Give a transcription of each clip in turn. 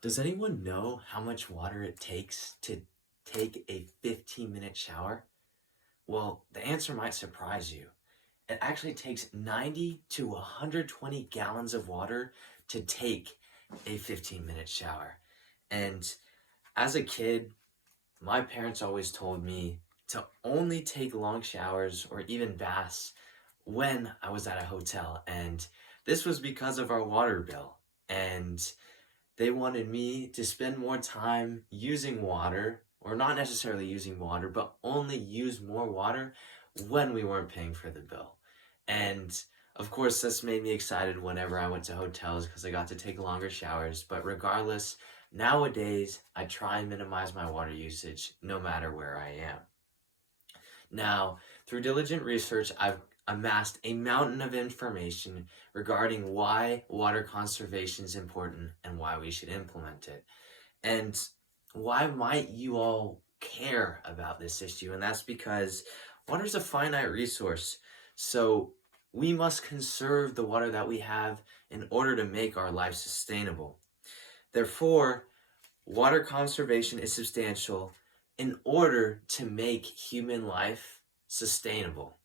Does anyone know how much water it takes to take a 15-minute shower? Well, the answer might surprise you. It actually takes 90 to 120 gallons of water to take a 15-minute shower. And as a kid, my parents always told me to only take long showers or even baths when I was at a hotel. And this was because of our water bill. And they wanted me to spend more time using water, or not necessarily using water, but only use more water when we weren't paying for the bill. And of course, this made me excited whenever I went to hotels because I got to take longer showers. But regardless, nowadays I try and minimize my water usage no matter where I am. Now, through diligent research, I've amassed a mountain of information regarding why water conservation is important and why we should implement it. And why might you all care about this issue? And that's because water is a finite resource. So we must conserve the water that we have in order to make our life sustainable. Therefore, water conservation is substantial in order to make human life sustainable.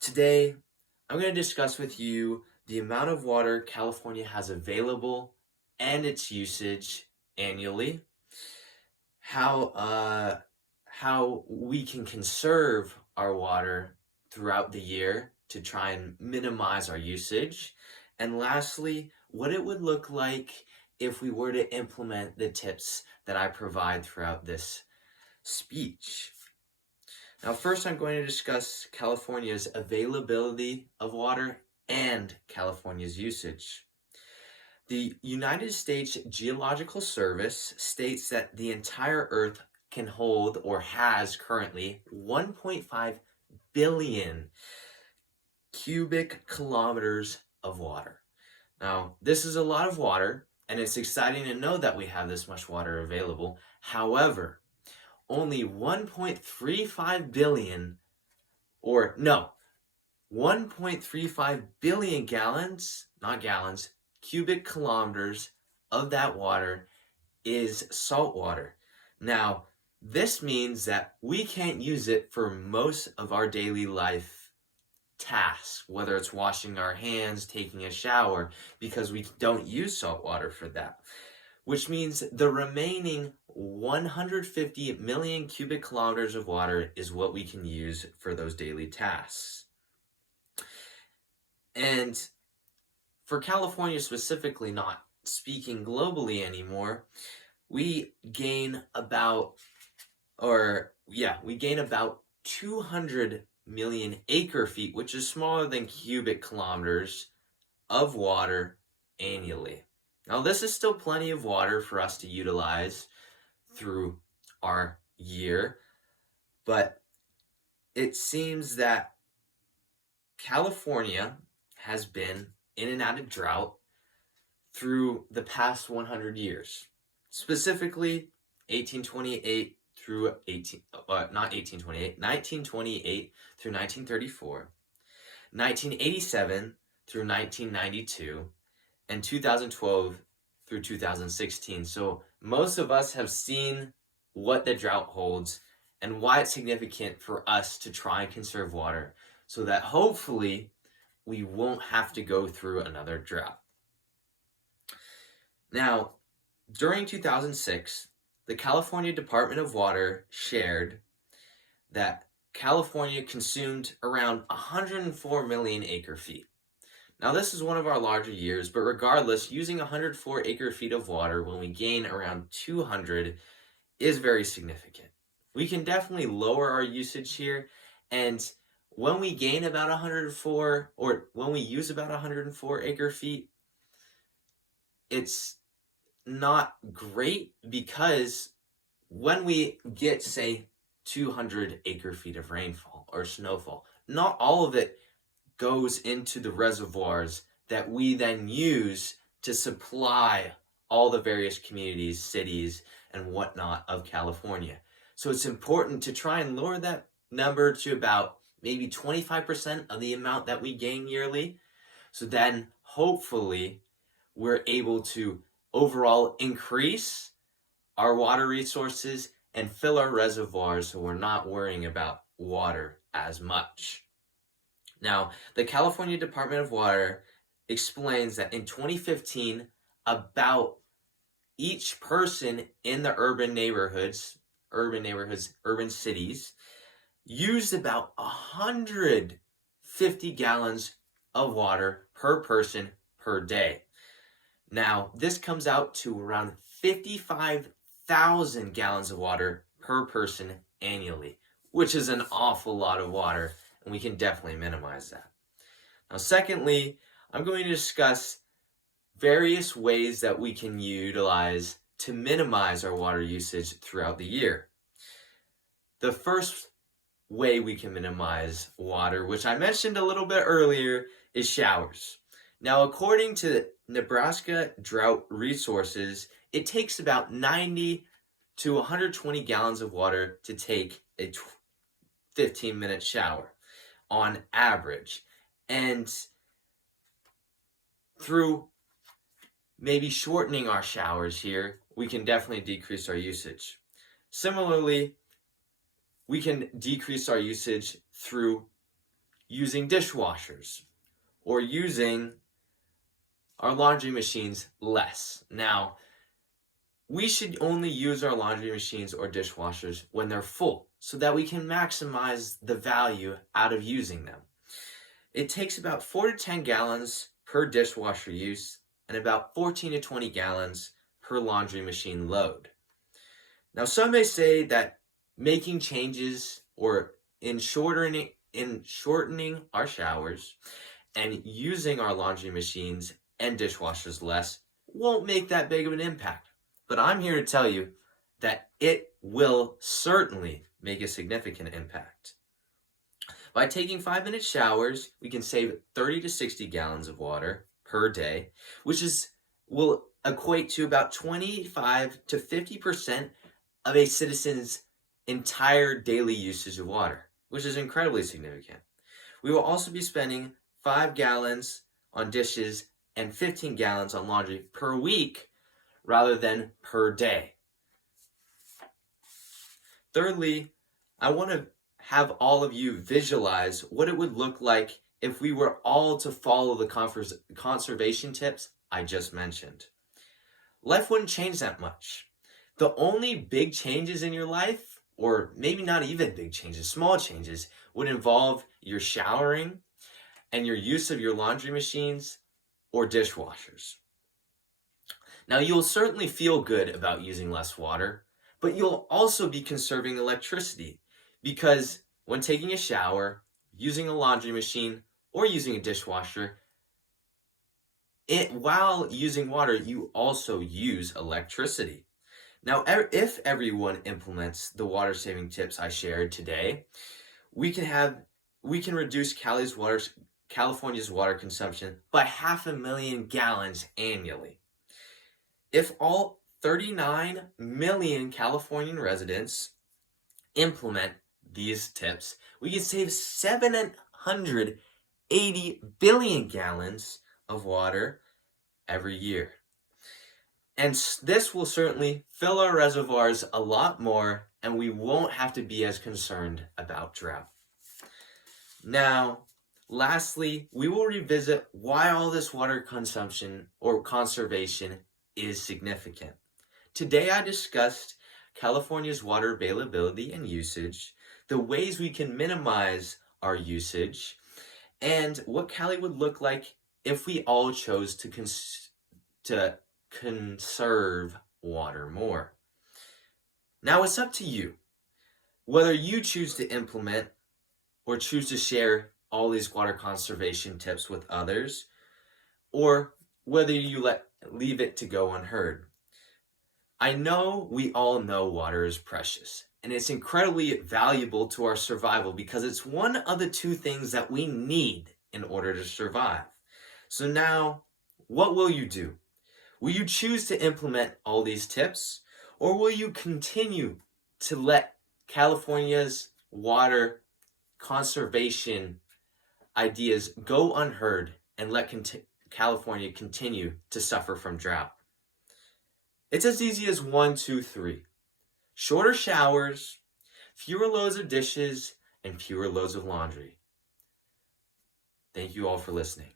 Today, I'm going to discuss with you the amount of water California has available and its usage annually, how we can conserve our water throughout the year to try and minimize our usage, and lastly, what it would look like if we were to implement the tips that I provide throughout this speech. Now, first I'm going to discuss California's availability of water and California's usage. The United States Geological Service states that the entire Earth can hold, or has currently, 1.5 billion cubic kilometers of water. Now, this is a lot of water, and it's exciting to know that we have this much water available. However, only 1.35 billion, or no, 1.35 billion gallons, not gallons, cubic kilometers of that water is salt water. Now, this means that we can't use it for most of our daily life tasks, whether it's washing our hands, taking a shower, because we don't use salt water for that. Which means the remaining 150 million cubic kilometers of water is what we can use for those daily tasks. And for California specifically, not speaking globally anymore, we gain about 200 million acre feet, which is smaller than cubic kilometers of water annually. Now, this is still plenty of water for us to utilize through our year, but it seems that California has been in and out of drought through the past 100 years. Specifically, 1928 through 1934, 1987 through 1992, and 2012 through 2016. So most of us have seen what the drought holds and why it's significant for us to try and conserve water so that hopefully we won't have to go through another drought. Now, during 2006, the California Department of Water shared that California consumed around 104 million acre feet. Now, this is one of our larger years, but regardless, using 104 acre feet of water when we gain around 200 is very significant. We can definitely lower our usage here, and when we gain about 104, or when we use about 104 acre feet, it's not great because when we get, say, 200 acre feet of rainfall or snowfall, not all of it goes into the reservoirs that we then use to supply all the various communities, cities, and whatnot of California. So it's important to try and lower that number to about maybe 25% of the amount that we gain yearly. So then hopefully we're able to overall increase our water resources and fill our reservoirs so we're not worrying about water as much. Now, the California Department of Water explains that in 2015, about each person in the urban cities, used about 150 gallons of water per person per day. Now, this comes out to around 55,000 gallons of water per person annually, which is an awful lot of water, and we can definitely minimize that. Now, secondly, I'm going to discuss various ways that we can utilize to minimize our water usage throughout the year. The first way we can minimize water, which I mentioned a little bit earlier, is showers. Now, according to Nebraska Drought Resources, it takes about 90 to 120 gallons of water to take a 15-minute shower on average. And through maybe shortening our showers here, we can definitely decrease our usage. Similarly, we can decrease our usage through using dishwashers or using our laundry machines less. Now, we should only use our laundry machines or dishwashers when they're full so that we can maximize the value out of using them. It takes about 4 to 10 gallons per dishwasher use and about 14 to 20 gallons per laundry machine load. Now, some may say that making changes or in shortening our showers and using our laundry machines and dishwashers less won't make that big of an impact. But I'm here to tell you that it will certainly make a significant impact. By taking 5-minute showers, we can save 30 to 60 gallons of water per day, which will equate to about 25 to 50% of a citizen's entire daily usage of water, which is incredibly significant. We will also be spending 5 gallons on dishes and 15 gallons on laundry per week rather than per day. Thirdly, I want to have all of you visualize what it would look like if we were all to follow the conservation tips I just mentioned. Life wouldn't change that much. The only big changes in your life, or maybe not even big changes, small changes, would involve your showering and your use of your laundry machines or dishwashers. Now, you'll certainly feel good about using less water, but you'll also be conserving electricity because when taking a shower, using a laundry machine, or using a dishwasher, while using water, you also use electricity. Now, if everyone implements the water-saving tips I shared today, we can reduce California's water consumption by 500,000 gallons annually. If all 39 million Californian residents implement these tips, we can save 780 billion gallons of water every year. And this will certainly fill our reservoirs a lot more, and we won't have to be as concerned about drought. Now, lastly, we will revisit why all this water consumption or conservation is significant. Today I discussed California's water availability and usage, the ways we can minimize our usage, and what Cali would look like if we all chose to conserve water more. Now it's up to you whether you choose to implement or choose to share all these water conservation tips with others, or whether you leave it to go unheard. I know we all know water is precious, and it's incredibly valuable to our survival because it's one of the 2 things that we need in order to survive. So now, what will you do? Will you choose to implement all these tips, or will you continue to let California's water conservation ideas go unheard and let California continue to suffer from drought? It's as easy as 1, 2, 3. Shorter showers, fewer loads of dishes, and fewer loads of laundry. Thank you all for listening.